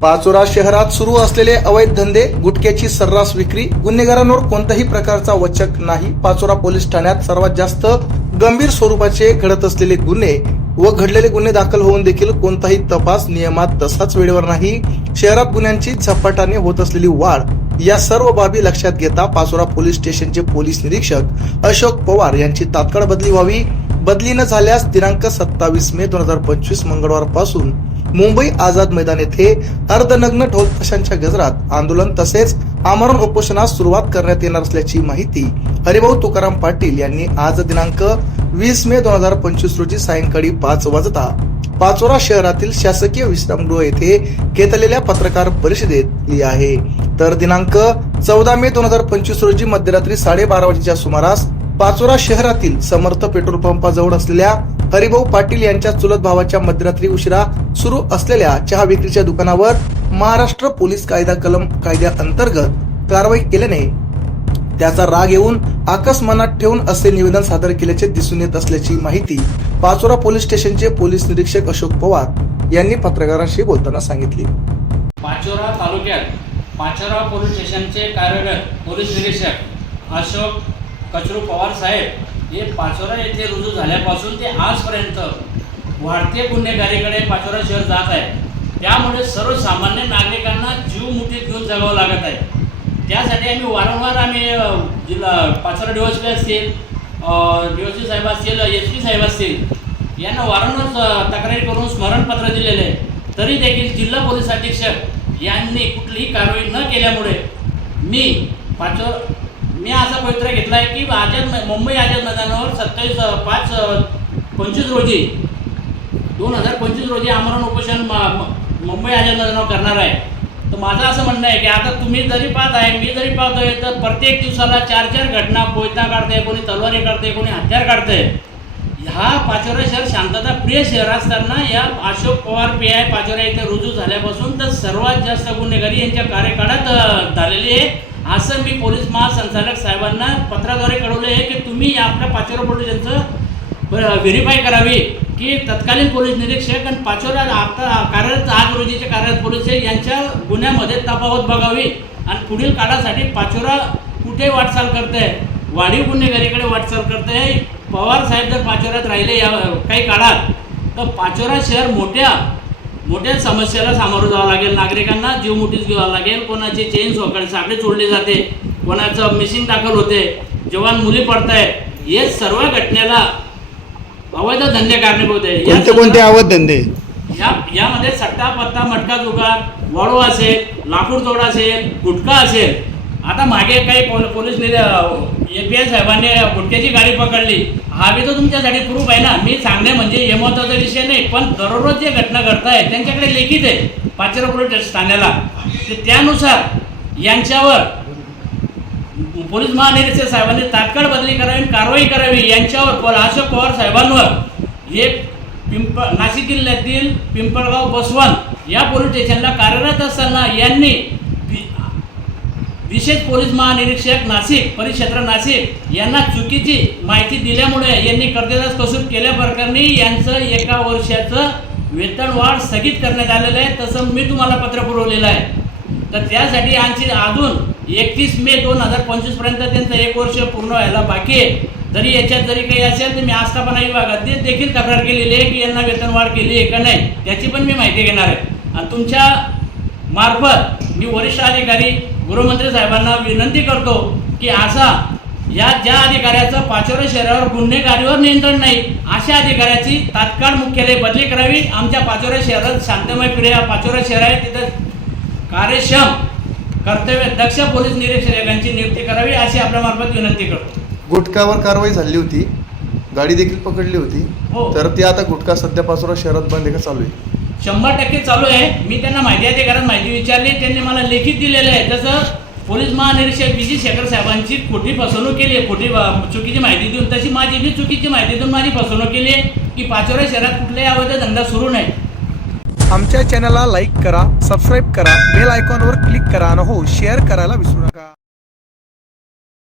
पाचोरा शहरात सुरू असलेले अवैध धंदे गुटख्याची सर्रास विक्री गुन्हेगारांवर कोणत्याही प्रकारचा वचक नाही. पाचोरा पोलीस ठाण्यात सर्वात जास्त गंभीर स्वरूपाचे घडत असलेले गुन्हे व घडलेले गुन्हे दाखल होऊन देखील कोणताही तपास नियमात तसाच वेळेवर नाही. शहरात गुन्ह्यांची झपाट्याने होत असलेली वाढ या सर्व बाबी लक्षात घेता पाचोरा पोलीस स्टेशनचे पोलीस निरीक्षक अशोक पवार यांची तात्काळ बदली व्हावी. बदली न झाल्यास दिनांक सत्तावीस मे दोन हजार पंचवीस मंगळवारपासून मुंबई आझाद मैदान येथे अर्धनग्न ढोलताशांच्या गजरात आंदोलन तसेच आमरण उपोषणास सुरुवात करण्यात येणार असल्याची माहिती हरिभाऊ तुकाराम पाटील यांनी आज दिनांक वीस मे दोन हजार पंचवीस रोजी सायंकाळी पाच वाजता पाचोरा शहरातील शासकीय विश्रामगृह येथे घेतलेल्या पत्रकार परिषदेत दिली आहे. तर दिनांक चौदा मे दोन हजार पंचवीस रोजी मध्यरात्री साडेबारा वाजेच्या सुमारास पाचोरा शहरातील समर्थ पेट्रोल पंपाजवळ असलेल्या हरिभाऊ पाटील यांच्या चुलत भावाच्या मध्यरात्री उशिरा सुरू असलेल्या चहा विक्रीच्या दुकानावर महाराष्ट्र पोलीस कायदा कलम कायद्याअंतर्गत कारवाई केल्याने त्याचा राग येऊन आकस्मनात ठेवून असे निवेदन सादर केल्याचे दिसून येत असल्याची माहिती पाचोरा पोलीस स्टेशनचे पोलीस निरीक्षक अशोक पवार यांनी पत्रकारांशी बोलताना सांगितली. पाचोरा तालुक्यात पाचोरा पोलीस स्टेशनचे कार्यरत पोलीस निरीक्षक अशोक कचरू पवार साहेब हे पाचोरा येथे रुजू झाल्यापासून ते आजपर्यंत वाढते गुन्हेगारीकडे पाचोरा शहर जात आहे. त्यामुळे सर्वसामान्य नागरिकांना जीव मुठीत घेऊन जगावं लागत आहे. त्यासाठी आम्ही वारंवार आम्ही जिल्हा पाचोरा डी असतील डी साहेब असतील एस पी साहेब असतील यांना वारंवार तक्रारी करून स्मरणपत्र दिलेले आहे. तरी देखील जिल्हा पोलीस अधीक्षक यांनी कुठलीही कारवाई न केल्यामुळे मी पाचोरा मी असा पवित्र घेतला आहे की आझाद मुंबई आझाद मैदानावर सत्तावीस पाच पंचवीस रोजी दोन हजार पंचवीस रोजी आमरण उपोषण म- म- मुंबई आझाद मैदानावर करणार आहे. तर माझं असं म्हणणं आहे की आता तुम्ही जरी पाहत आहे मी जरी पाहतोय तर प्रत्येक दिवसाला चार चार घटना पोयता काढते कोणी तलवारी काढते कोणी हत्यार काढते हा पाचोरा शहर शांतता प्रिय शहर असताना या अशोक पवार पी आय पाचोरा इथे रुजू झाल्यापासून तर सर्वात जास्त गुन्हेगारी यांच्या कार्यकाळात झालेली आहे. असं मी पोलीस महासंचालक साहेबांना पत्राद्वारे कळवले आहे की तुम्ही आपल्या पाचोरा पोलीस यांचं व्हेरीफाय करावी की तत्कालीन पोलीस निरीक्षक आणि पाचोरा आता कार्यरत आज रोजीचे कार्यरत पोलीस आहे यांच्या गुन्ह्यामध्ये तफावत बघावी आणि पुढील काळासाठी पाचोरा कुठे वाटचाल करते वाढीव गुन्हेगारीकडे वाटचाल करते पवार साहेब जर पाचोऱ्यात राहिले या काही काळात तर पाचोरा शहर मोठ्या मोठ्या समस्येला सामोरं जावं लागेल. नागरिकांना जीव मुठीत घ्यावं लागेल. कोणाची चेन सोकडे साखळी चोडली जाते. कोणाचं मिसिंग दाखल होते. जवान मुली पडत आहे हे सर्व घटनेला अवैध धंदे कारणीभूत आहे कोणते अवैध धंदे? या यामध्ये सट्टा पत्ता मटका जुगार वाळू असेल लाकूड तोड असेल गुटखा असेल आता मागे काही पोल पोलीस ए पी एस साहेबांनी गुटख्याची गाडी पकडली. हा बी तर तुमच्यासाठी प्रूफ आहे ना. मी सांगणे म्हणजे हे महत्त्वाचा विषय नाही पण दररोज जे घटना घडत आहे त्यांच्याकडे लेखित आहे. पाचरा पोलीस ठाण्याला. तर त्यानुसार यांच्यावर पोलीस महानिरीक्षक साहेबांनी तात्काळ बदली करावी कारवाई करावी यांच्यावर अशोक पवार साहेबांवर हे पिंप नाशिक जिल्ह्यातील पिंपळगाव बसवण या पोलीस स्टेशनला कार्यरत असताना यांनी विशेष पोलीस महानिरीक्षक नाशिक परिक्षेत्र नाशिक यांना चुकीची माहिती दिल्यामुळे यांनी कर्जदास कसूर केल्याप्रकरणी यांचं एका वर्षाचं वेतनवाढ स्थगित करण्यात आलेलं आहे. तसं मी तुम्हाला पत्र पुरवलेलं आहे. तर त्यासाठी आमची अजून एकतीस मे दोन हजार पंचवीसपर्यंत त्यांचं एक वर्ष पूर्ण व्हायला बाकी आहे. जरी याच्यात जरी काही असेल तर मी आस्थापना विभागात दे- देखील तक्रार केलेली आहे की यांना वेतनवाढ केली आहे का नाही त्याची पण मी माहिती घेणार आहे. आणि तुमच्या मार्फत मी वरिष्ठ अधिकारी गृहमंत्री साहेबांना विनंती करतो की असा या ज्या अधिकाऱ्याचं पाचोरा शहरावर गुन्हेगारीवर नियंत्रण नाही अशा अधिकाऱ्याची तात्काळ मुख्यालय बदली करावी. आमच्या पाचोरा शहरात शांतमय प्रिय पाचोरा शहर आहे तिथं कार्यक्षम कर्तव्य दक्ष पोलीस निरीक्षकांची नियुक्ती करावी अशी आपल्या मार्फत विनंती करतो. गुटखावर कारवाई झाली होती. गाडी देखील पकडली होती. हो. तर ती आता गुटखा सध्या पाचोरा शहरात बंद आहे का चालू आहे? शंभर टक्के चालू आहे. मी त्यांना माहिती आहे कारण माहिती विचारली त्यांनी मला लेखित दिलेलं आहे. जसं पोलीस महानिरीक्षक विजय शेखर साहेबांची खोटी फसवणूक केली आहे खोटी चुकीची माहिती देऊन. तशी माझी मी चुकीची माहिती देऊन माझी फसवणूक केली आहे की पाचोरा शहरात कुठलाही अवैध धंदा सुरू नाही. आमच्या चॅनलला लाईक करा सबस्क्राईब करा बेल आयकॉनवर क्लिक करा आणि हो शेअर करायला विसरू नका.